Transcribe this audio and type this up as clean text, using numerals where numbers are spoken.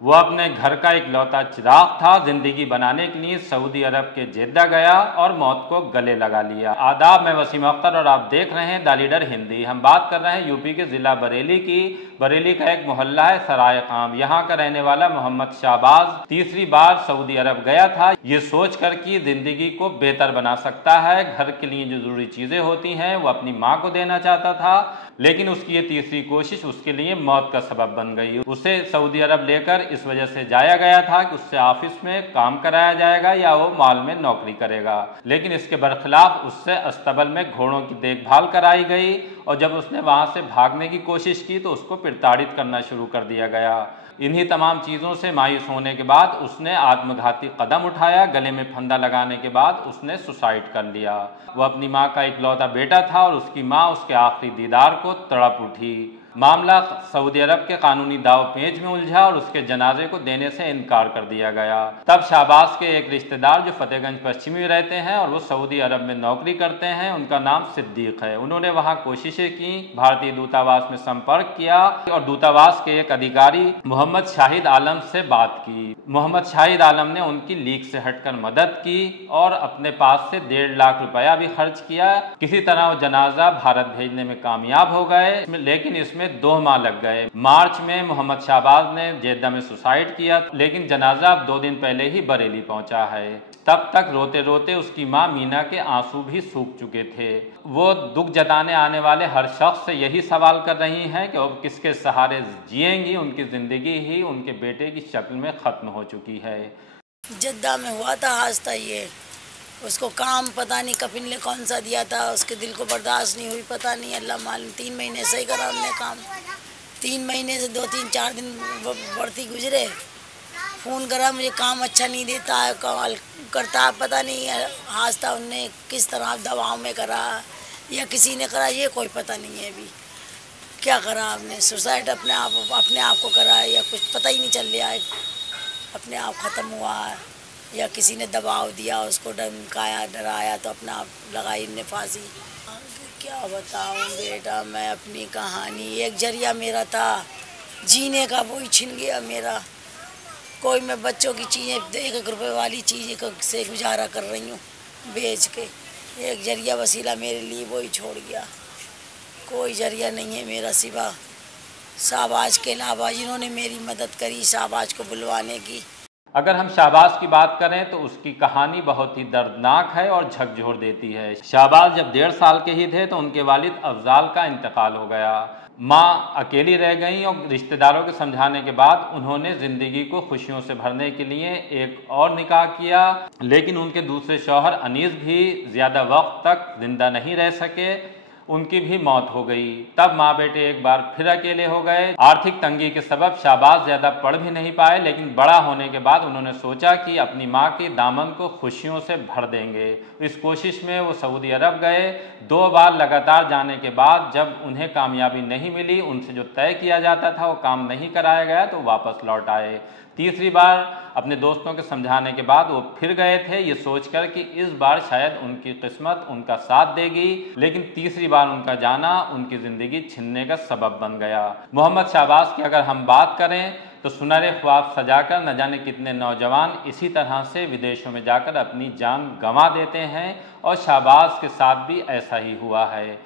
वो अपने घर का इकलौता चिराग था। जिंदगी बनाने के लिए सऊदी अरब के जेद्दा गया और मौत को गले लगा लिया। आदाब, मैं वसीम अख्तर और आप देख रहे हैं द लीडर हिंदी। हम बात कर रहे हैं यूपी के ज़िला बरेली की। बरेली का एक मोहल्ला है सराय काम। यहाँ का रहने वाला मोहम्मद शाहबाज तीसरी बार सऊदी अरब गया था, ये सोच कर कि जिंदगी को बेहतर बना सकता है, घर के लिए जो जरूरी चीज़ें होती हैं वो अपनी माँ को देना चाहता था। लेकिन उसकी ये तीसरी कोशिश उसके लिए मौत का सबब बन गई। उसे सऊदी अरब लेकर इस वजह से जाया गया था कि उससे ऑफिस में काम कराया जाएगा या वो मॉल में नौकरी करेगा, लेकिन इसके बरखिलाफ उससे अस्तबल में घोड़ों की देखभाल कराई गई और जब उसने वहां से भागने की कोशिश की तो उसको प्रताड़ित करना शुरू कर दिया गया। इन्हीं तमाम चीज़ों से मायूस होने के बाद उसने आत्मघाती कदम उठाया। गले में फंदा लगाने के बाद उसने सुसाइड कर लिया। वह अपनी माँ का इकलौता बेटा था और उसकी माँ उसके आखिरी दीदार को तड़प उठी। मामला सऊदी अरब के कानूनी दाव पेंच में उलझा और उसके जनाजे को देने से इनकार कर दिया गया। तब शाहबाज के एक रिश्तेदार जो फतेहगंज पश्चिमी में रहते हैं और वो सऊदी अरब में नौकरी करते हैं, उनका नाम सिद्दीक है, उन्होंने वहां कोशिशें की, भारतीय दूतावास में संपर्क किया और दूतावास के एक अधिकारी मोहम्मद शाहिद आलम से बात की। मोहम्मद शाहिद आलम ने उनकी लीक से हटकर मदद की और अपने पास से 1.5 लाख रुपया भी खर्च किया। किसी तरह वो जनाजा भारत भेजने में कामयाब हो गए, लेकिन इसमें 2 माह लग गए। मार्च में मोहम्मद शाहबाज ने जेद्दा में सुसाइड किया, लेकिन जनाजा अब 2 दिन पहले ही बरेली पहुंचा है। तब तक रोते रोते उसकी मां मीना के आंसू भी सूख चुके थे। वो दुख जताने आने वाले हर शख्स से यही सवाल कर रही हैं कि अब किसके सहारे जिएंगी। उनकी जिंदगी ही उनके बेटे की शक्ल में खत्म हो चुकी है। जद्दा में हुआ था हादसा, ये उसको काम पता नहीं कपिल ने कौन सा दिया था, उसके दिल को बर्दाश्त नहीं हुई, पता नहीं, अल्लाह मालूम। 3 महीने से ही करा हमने काम, 3 महीने से 2-3-4 दिन बढ़ती गुजरे। फ़ोन करा, मुझे काम अच्छा नहीं देता है, कमाल करता है, पता नहीं हादसा उनने किस तरह दवाओं में करा या किसी ने करा, ये कोई पता नहीं है। अभी क्या करा आपने, सुसाइड अपने आप को करा है या कुछ पता ही नहीं चल रहा है, अपने आप ख़त्म हुआ है या किसी ने दबाव दिया, उसको धमकाया डराया तो अपना आप लगाई ने फांसी। क्या बताऊं बेटा, मैं अपनी कहानी, एक जरिया मेरा था जीने का, वही छिन गया मेरा। कोई मैं बच्चों की चीज़ें 1-1 रुपये वाली चीज़ें से गुजारा कर रही हूँ बेच के, एक जरिया वसीला मेरे लिए वही छोड़ गया। कोई जरिया नहीं है मेरा सिवा शाहबाज के अलावा, जिन्होंने मेरी मदद करी शाहबाज को बुलवाने की। अगर हम शाहबाज की बात करें तो उसकी कहानी बहुत ही दर्दनाक है और झकझोर देती है। शाहबाज जब 1.5 साल के ही थे तो उनके वालिद अफजाल का इंतकाल हो गया। माँ अकेली रह गईं और रिश्तेदारों के समझाने के बाद उन्होंने ज़िंदगी को खुशियों से भरने के लिए एक और निकाह किया, लेकिन उनके दूसरे शौहर अनीस भी ज़्यादा वक्त तक जिंदा नहीं रह सके, उनकी भी मौत हो गई। तब माँ बेटे एक बार फिर अकेले हो गए। आर्थिक तंगी के सबब शाहबाज ज़्यादा पढ़ भी नहीं पाए, लेकिन बड़ा होने के बाद उन्होंने सोचा कि अपनी माँ के दामन को खुशियों से भर देंगे। इस कोशिश में वो सऊदी अरब गए। 2 बार लगातार जाने के बाद जब उन्हें कामयाबी नहीं मिली, उनसे जो तय किया जाता था वो काम नहीं कराया गया, तो वापस लौट आए। तीसरी बार अपने दोस्तों के समझाने के बाद वो फिर गए थे, ये सोचकर कि इस बार शायद उनकी किस्मत उनका साथ देगी, लेकिन तीसरी बार उनका जाना उनकी ज़िंदगी छिनने का सबब बन गया। मोहम्मद शाहबाज की अगर हम बात करें तो सुनहरे ख्वाब सजाकर न जाने कितने नौजवान इसी तरह से विदेशों में जाकर अपनी जान गंवा देते हैं और शाहबाज के साथ भी ऐसा ही हुआ है।